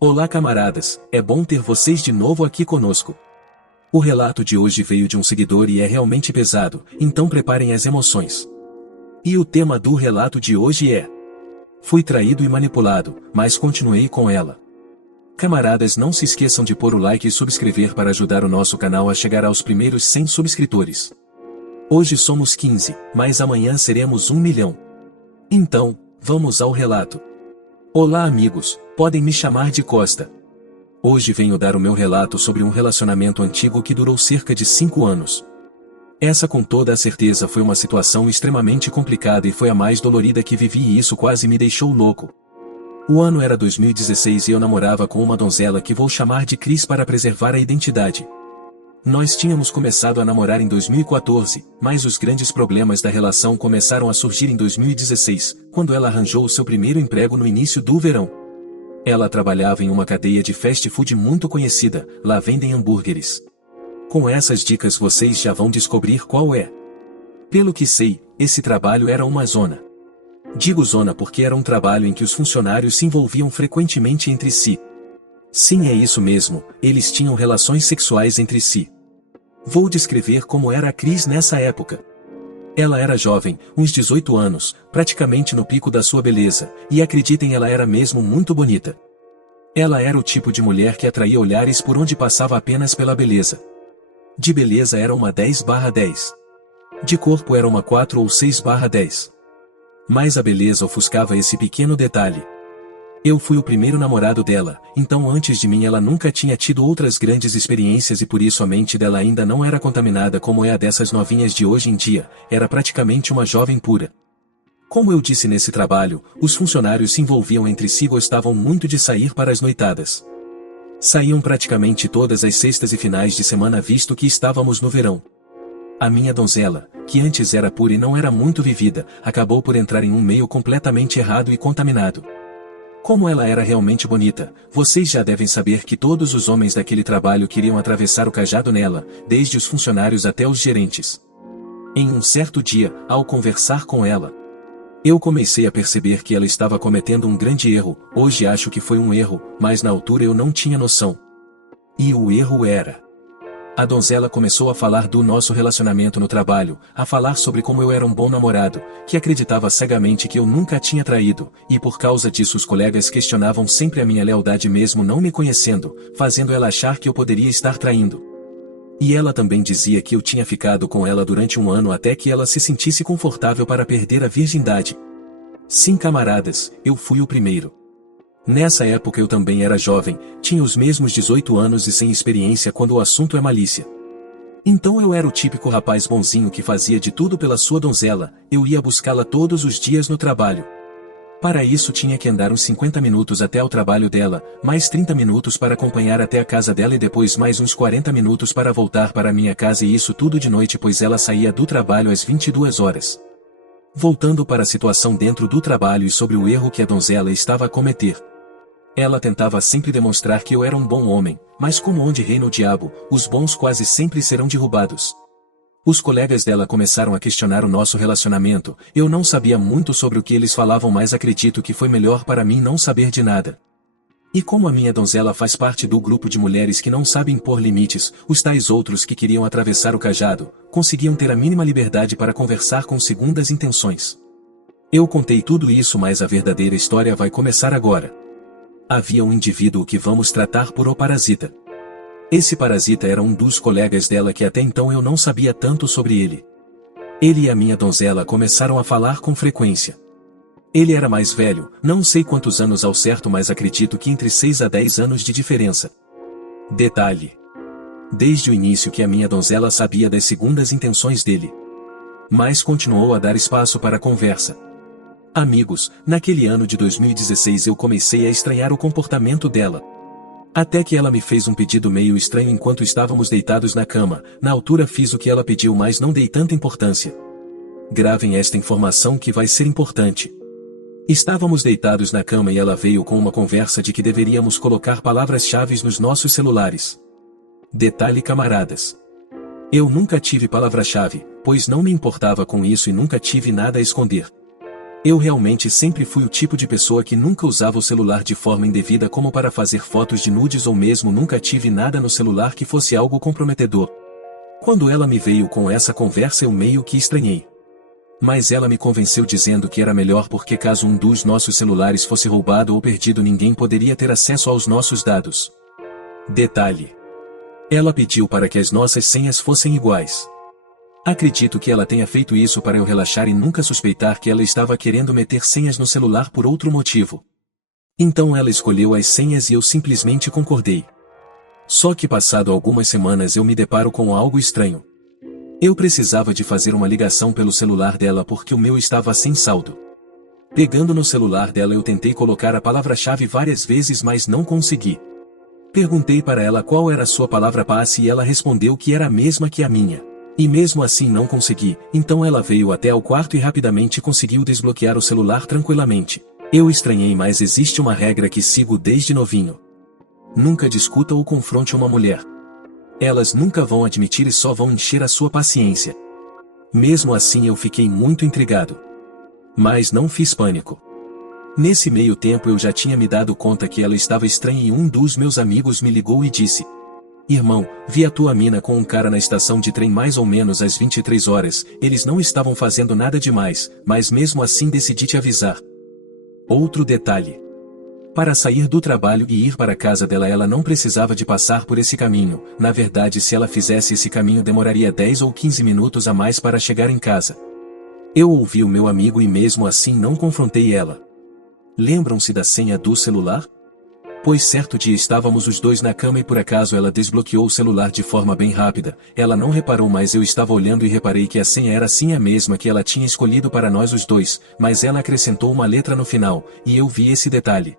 Olá, camaradas, é bom ter vocês de novo aqui conosco. O relato de hoje veio de um seguidor e é realmente pesado, então preparem as emoções. E o tema do relato de hoje é: fui traído e manipulado, mas continuei com ela. Camaradas, não se esqueçam de pôr o like e subscrever para ajudar o nosso canal a chegar aos primeiros 100 subscritores. Hoje somos 15, mas amanhã seremos 1 milhão. Então, vamos ao relato. Olá amigos, podem me chamar de Costa. Hoje venho dar o meu relato sobre um relacionamento antigo que durou cerca de 5 anos. Essa com toda a certeza foi uma situação extremamente complicada e foi a mais dolorida que vivi e isso quase me deixou louco. O ano era 2016 e eu namorava com uma donzela que vou chamar de Cris para preservar a identidade. Nós tínhamos começado a namorar em 2014, mas os grandes problemas da relação começaram a surgir em 2016, quando ela arranjou o seu primeiro emprego no início do verão. Ela trabalhava em uma cadeia de fast food muito conhecida, lá vendem hambúrgueres. Com essas dicas vocês já vão descobrir qual é. Pelo que sei, esse trabalho era uma zona. Digo zona porque era um trabalho em que os funcionários se envolviam frequentemente entre si. Sim, é isso mesmo, eles tinham relações sexuais entre si. Vou descrever como era a Cris nessa época. Ela era jovem, uns 18 anos, praticamente no pico da sua beleza, e acreditem, ela era mesmo muito bonita. Ela era o tipo de mulher que atraía olhares por onde passava apenas pela beleza. De beleza era uma 10/10. De corpo era uma 4 ou 6/10. Mas a beleza ofuscava esse pequeno detalhe. Eu fui o primeiro namorado dela, então antes de mim ela nunca tinha tido outras grandes experiências e por isso a mente dela ainda não era contaminada como é a dessas novinhas de hoje em dia, era praticamente uma jovem pura. Como eu disse nesse trabalho, os funcionários se envolviam entre si e gostavam muito de sair para as noitadas. Saíam praticamente todas as sextas e finais de semana visto que estávamos no verão. A minha donzela, que antes era pura e não era muito vivida, acabou por entrar em um meio completamente errado e contaminado. Como ela era realmente bonita, vocês já devem saber que todos os homens daquele trabalho queriam atravessar o cajado nela, desde os funcionários até os gerentes. Em um certo dia, ao conversar com ela, eu comecei a perceber que ela estava cometendo um grande erro. Hoje acho que foi um erro, mas na altura eu não tinha noção. E o erro era: a donzela começou a falar do nosso relacionamento no trabalho, a falar sobre como eu era um bom namorado, que acreditava cegamente que eu nunca a tinha traído, e por causa disso os colegas questionavam sempre a minha lealdade mesmo não me conhecendo, fazendo ela achar que eu poderia estar traindo. E ela também dizia que eu tinha ficado com ela durante 1 ano até que ela se sentisse confortável para perder a virgindade. Sim, camaradas, eu fui o primeiro. Nessa época eu também era jovem, tinha os mesmos 18 anos e sem experiência quando o assunto é malícia. Então eu era o típico rapaz bonzinho que fazia de tudo pela sua donzela, eu ia buscá-la todos os dias no trabalho. Para isso tinha que andar uns 50 minutos até ao trabalho dela, mais 30 minutos para acompanhar até a casa dela e depois mais uns 40 minutos para voltar para a minha casa e isso tudo de noite pois ela saía do trabalho às 22 horas. Voltando para a situação dentro do trabalho e sobre o erro que a donzela estava a cometer. Ela tentava sempre demonstrar que eu era um bom homem, mas como onde reina o diabo, os bons quase sempre serão derrubados. Os colegas dela começaram a questionar o nosso relacionamento, eu não sabia muito sobre o que eles falavam mas acredito que foi melhor para mim não saber de nada. E como a minha donzela faz parte do grupo de mulheres que não sabem impor limites, os tais outros que queriam atravessar o cajado, conseguiam ter a mínima liberdade para conversar com segundas intenções. Eu contei tudo isso mas a verdadeira história vai começar agora. Havia um indivíduo que vamos tratar por o parasita. Esse parasita era um dos colegas dela que até então eu não sabia tanto sobre ele. Ele e a minha donzela começaram a falar com frequência. Ele era mais velho, não sei quantos anos ao certo mas acredito que entre 6 a 10 anos de diferença. Detalhe: desde o início que a minha donzela sabia das segundas intenções dele. Mas continuou a dar espaço para a conversa. Amigos, naquele ano de 2016 eu comecei a estranhar o comportamento dela. Até que ela me fez um pedido meio estranho enquanto estávamos deitados na cama, na altura fiz o que ela pediu mas não dei tanta importância. Gravem esta informação que vai ser importante. Estávamos deitados na cama e ela veio com uma conversa de que deveríamos colocar palavras-chave nos nossos celulares. Detalhe, camaradas. Eu nunca tive palavra-chave, pois não me importava com isso e nunca tive nada a esconder. Eu realmente sempre fui o tipo de pessoa que nunca usava o celular de forma indevida como para fazer fotos de nudes ou mesmo nunca tive nada no celular que fosse algo comprometedor. Quando ela me veio com essa conversa eu meio que estranhei. Mas ela me convenceu dizendo que era melhor porque caso um dos nossos celulares fosse roubado ou perdido ninguém poderia ter acesso aos nossos dados. Detalhe: ela pediu para que as nossas senhas fossem iguais. Acredito que ela tenha feito isso para eu relaxar e nunca suspeitar que ela estava querendo meter senhas no celular por outro motivo. Então ela escolheu as senhas e eu simplesmente concordei. Só que passado algumas semanas eu me deparo com algo estranho. Eu precisava de fazer uma ligação pelo celular dela porque o meu estava sem saldo. Pegando no celular dela eu tentei colocar a palavra-chave várias vezes mas não consegui. Perguntei para ela qual era a sua palavra-passe e ela respondeu que era a mesma que a minha. E mesmo assim não consegui, então ela veio até ao quarto e rapidamente conseguiu desbloquear o celular tranquilamente. Eu estranhei, mas existe uma regra que sigo desde novinho. Nunca discuta ou confronte uma mulher. Elas nunca vão admitir e só vão encher a sua paciência. Mesmo assim eu fiquei muito intrigado. Mas não fiz pânico. Nesse meio tempo eu já tinha me dado conta que ela estava estranha e um dos meus amigos me ligou e disse: "Irmão, vi a tua mina com um cara na estação de trem mais ou menos às 23 horas, eles não estavam fazendo nada demais, mas mesmo assim decidi te avisar." Outro detalhe: para sair do trabalho e ir para a casa dela ela não precisava de passar por esse caminho, na verdade se ela fizesse esse caminho demoraria 10 ou 15 minutos a mais para chegar em casa. Eu ouvi o meu amigo e mesmo assim não confrontei ela. Lembram-se da senha do celular? Pois certo dia estávamos os dois na cama e por acaso ela desbloqueou o celular de forma bem rápida, ela não reparou mas eu estava olhando e reparei que a senha era sim a mesma que ela tinha escolhido para nós os dois, mas ela acrescentou uma letra no final, e eu vi esse detalhe.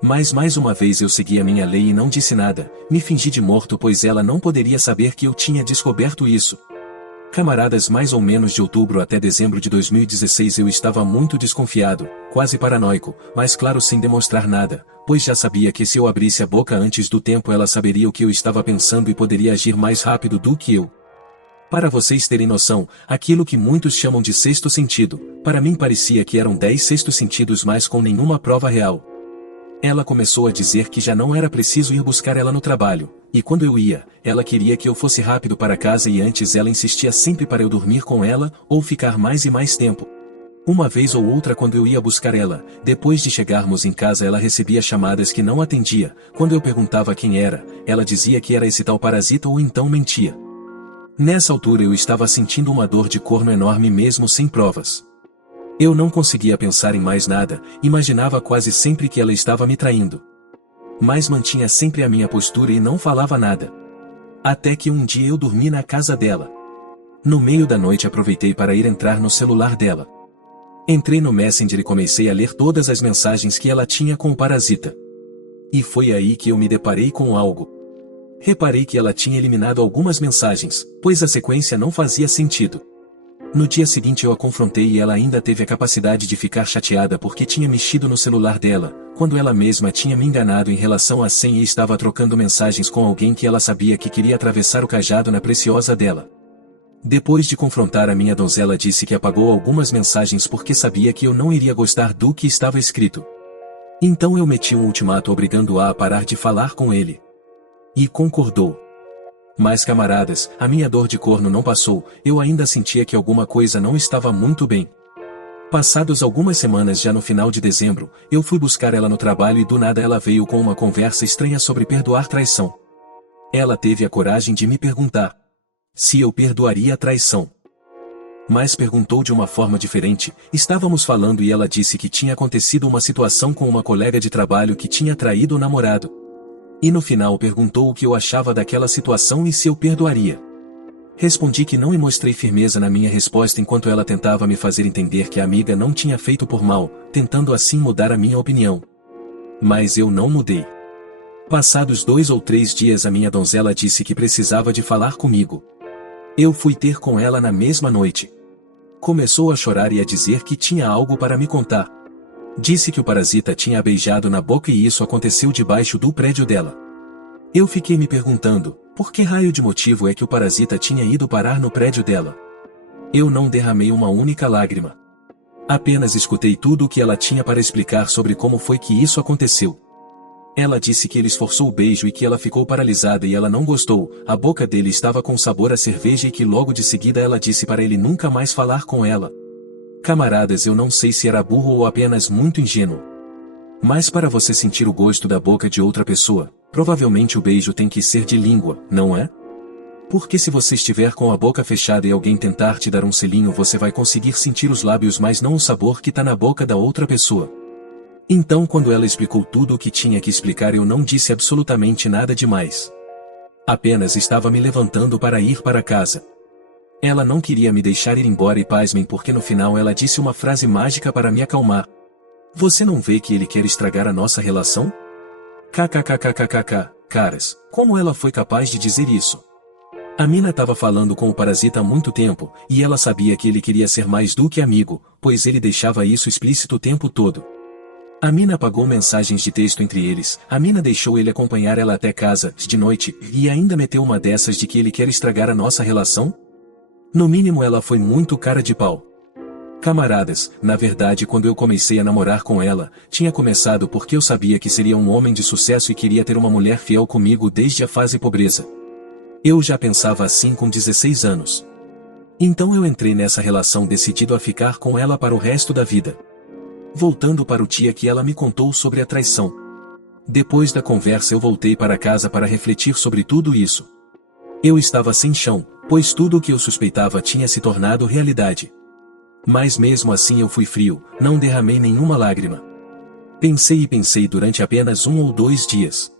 Mas mais uma vez eu segui a minha lei e não disse nada, me fingi de morto pois ela não poderia saber que eu tinha descoberto isso. Camaradas, mais ou menos de outubro até dezembro de 2016 eu estava muito desconfiado, quase paranoico, mas claro sem demonstrar nada, pois já sabia que se eu abrisse a boca antes do tempo ela saberia o que eu estava pensando e poderia agir mais rápido do que eu. Para vocês terem noção, aquilo que muitos chamam de sexto sentido, para mim parecia que eram 10 sextos sentidos mas com nenhuma prova real. Ela começou a dizer que já não era preciso ir buscar ela no trabalho, e quando eu ia, ela queria que eu fosse rápido para casa e antes ela insistia sempre para eu dormir com ela, ou ficar mais e mais tempo. Uma vez ou outra quando eu ia buscar ela, depois de chegarmos em casa ela recebia chamadas que não atendia, quando eu perguntava quem era, ela dizia que era esse tal parasita ou então mentia. Nessa altura eu estava sentindo uma dor de corno enorme mesmo sem provas. Eu não conseguia pensar em mais nada, imaginava quase sempre que ela estava me traindo. Mas mantinha sempre a minha postura e não falava nada. Até que um dia eu dormi na casa dela. No meio da noite aproveitei para ir entrar no celular dela. Entrei no Messenger e comecei a ler todas as mensagens que ela tinha com o parasita. E foi aí que eu me deparei com algo. Reparei que ela tinha eliminado algumas mensagens, pois a sequência não fazia sentido. No dia seguinte eu a confrontei e ela ainda teve a capacidade de ficar chateada porque tinha mexido no celular dela, quando ela mesma tinha me enganado em relação à senha e estava trocando mensagens com alguém que ela sabia que queria atravessar o cajado na preciosa dela. Depois de confrontar a minha donzela disse que apagou algumas mensagens porque sabia que eu não iria gostar do que estava escrito. Então eu meti um ultimato obrigando-a a parar de falar com ele. E concordou. Mas camaradas, a minha dor de corno não passou, eu ainda sentia que alguma coisa não estava muito bem. Passados algumas semanas já no final de dezembro, eu fui buscar ela no trabalho e do nada ela veio com uma conversa estranha sobre perdoar traição. Ela teve a coragem de me perguntar se eu perdoaria a traição. Mas perguntou de uma forma diferente, estávamos falando e ela disse que tinha acontecido uma situação com uma colega de trabalho que tinha traído o namorado. E no final perguntou o que eu achava daquela situação e se eu perdoaria. Respondi que não e mostrei firmeza na minha resposta enquanto ela tentava me fazer entender que a amiga não tinha feito por mal, tentando assim mudar a minha opinião. Mas eu não mudei. Passados 2 ou 3 dias a minha donzela disse que precisava de falar comigo. Eu fui ter com ela na mesma noite. Começou a chorar e a dizer que tinha algo para me contar. Disse que o parasita tinha a beijado na boca e isso aconteceu debaixo do prédio dela. Eu fiquei me perguntando, por que raio de motivo é que o parasita tinha ido parar no prédio dela? Eu não derramei uma única lágrima. Apenas escutei tudo o que ela tinha para explicar sobre como foi que isso aconteceu. Ela disse que ele esforçou o beijo e que ela ficou paralisada e ela não gostou, a boca dele estava com sabor a cerveja e que logo de seguida ela disse para ele nunca mais falar com ela. Camaradas, eu não sei se era burro ou apenas muito ingênuo. Mas para você sentir o gosto da boca de outra pessoa, provavelmente o beijo tem que ser de língua, não é? Porque se você estiver com a boca fechada e alguém tentar te dar um selinho, você vai conseguir sentir os lábios, mas não o sabor que está na boca da outra pessoa. Então, quando ela explicou tudo o que tinha que explicar, eu não disse absolutamente nada demais. Apenas estava me levantando para ir para casa. Ela não queria me deixar ir embora e pasmem porque no final ela disse uma frase mágica para me acalmar. Você não vê que ele quer estragar a nossa relação? KKKKKK, caras, como ela foi capaz de dizer isso? A mina estava falando com o parasita há muito tempo, e ela sabia que ele queria ser mais do que amigo, pois ele deixava isso explícito o tempo todo. A mina apagou mensagens de texto entre eles, a mina deixou ele acompanhar ela até casa, de noite, e ainda meteu uma dessas de que ele quer estragar a nossa relação? No mínimo ela foi muito cara de pau. Camaradas, na verdade quando eu comecei a namorar com ela, tinha começado porque eu sabia que seria um homem de sucesso e queria ter uma mulher fiel comigo desde a fase pobreza. Eu já pensava assim com 16 anos. Então eu entrei nessa relação decidido a ficar com ela para o resto da vida. Voltando para o dia que ela me contou sobre a traição. Depois da conversa eu voltei para casa para refletir sobre tudo isso. Eu estava sem chão, pois tudo o que eu suspeitava tinha se tornado realidade. Mas mesmo assim eu fui frio, não derramei nenhuma lágrima. Pensei e pensei durante apenas 1 ou 2 dias.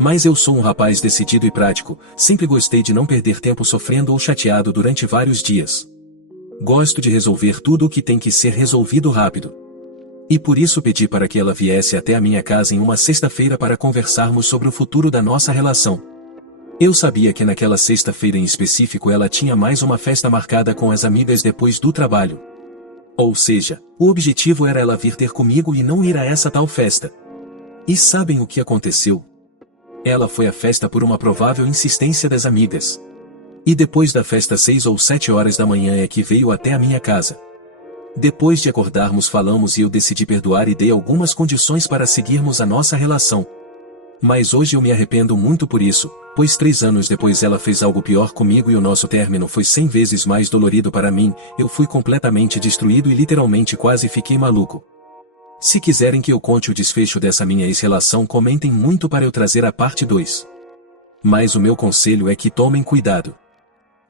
Mas eu sou um rapaz decidido e prático, sempre gostei de não perder tempo sofrendo ou chateado durante vários dias. Gosto de resolver tudo o que tem que ser resolvido rápido. E por isso pedi para que ela viesse até a minha casa em uma sexta-feira para conversarmos sobre o futuro da nossa relação. Eu sabia que naquela sexta-feira em específico ela tinha mais uma festa marcada com as amigas depois do trabalho. Ou seja, o objetivo era ela vir ter comigo e não ir a essa tal festa. E sabem o que aconteceu? Ela foi à festa por uma provável insistência das amigas. E depois da festa 6 ou 7 horas da manhã é que veio até a minha casa. Depois de acordarmos falamos e eu decidi perdoar e dei algumas condições para seguirmos a nossa relação. Mas hoje eu me arrependo muito por isso, pois 3 anos depois ela fez algo pior comigo e o nosso término foi 100 vezes mais dolorido para mim, eu fui completamente destruído e literalmente quase fiquei maluco. Se quiserem que eu conte o desfecho dessa minha ex-relação, comentem muito para eu trazer a parte 2. Mas o meu conselho é que tomem cuidado.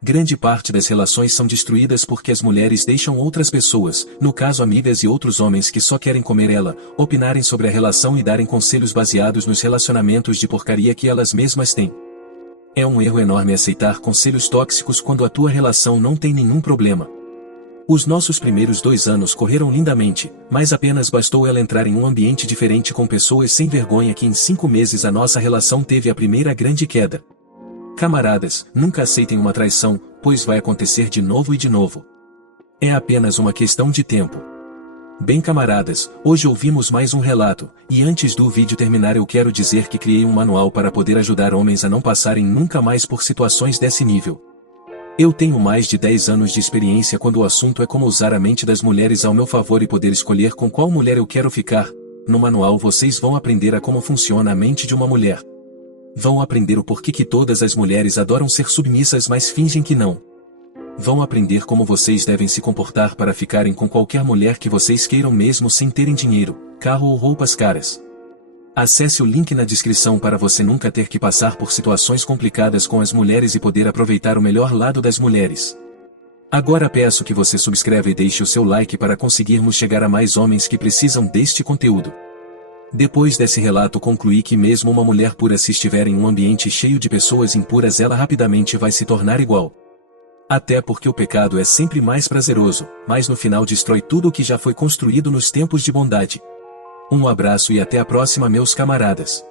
Grande parte das relações são destruídas porque as mulheres deixam outras pessoas, no caso amigas e outros homens que só querem comer ela, opinarem sobre a relação e darem conselhos baseados nos relacionamentos de porcaria que elas mesmas têm. É um erro enorme aceitar conselhos tóxicos quando a tua relação não tem nenhum problema. Os nossos primeiros 2 anos correram lindamente, mas apenas bastou ela entrar em um ambiente diferente com pessoas sem vergonha que em 5 meses a nossa relação teve a primeira grande queda. Camaradas, nunca aceitem uma traição, pois vai acontecer de novo e de novo. É apenas uma questão de tempo. Bem camaradas, hoje ouvimos mais um relato, e antes do vídeo terminar eu quero dizer que criei um manual para poder ajudar homens a não passarem nunca mais por situações desse nível. Eu tenho mais de 10 anos de experiência quando o assunto é como usar a mente das mulheres ao meu favor e poder escolher com qual mulher eu quero ficar. No manual vocês vão aprender a como funciona a mente de uma mulher. Vão aprender o porquê que todas as mulheres adoram ser submissas mas fingem que não. Vão aprender como vocês devem se comportar para ficarem com qualquer mulher que vocês queiram mesmo sem terem dinheiro, carro ou roupas caras. Acesse o link na descrição para você nunca ter que passar por situações complicadas com as mulheres e poder aproveitar o melhor lado das mulheres. Agora peço que você subscreva e deixe o seu like para conseguirmos chegar a mais homens que precisam deste conteúdo. Depois desse relato concluí que mesmo uma mulher pura se estiver em um ambiente cheio de pessoas impuras ela rapidamente vai se tornar igual. Até porque o pecado é sempre mais prazeroso, mas no final destrói tudo o que já foi construído nos tempos de bondade. Um abraço e até a próxima meus camaradas.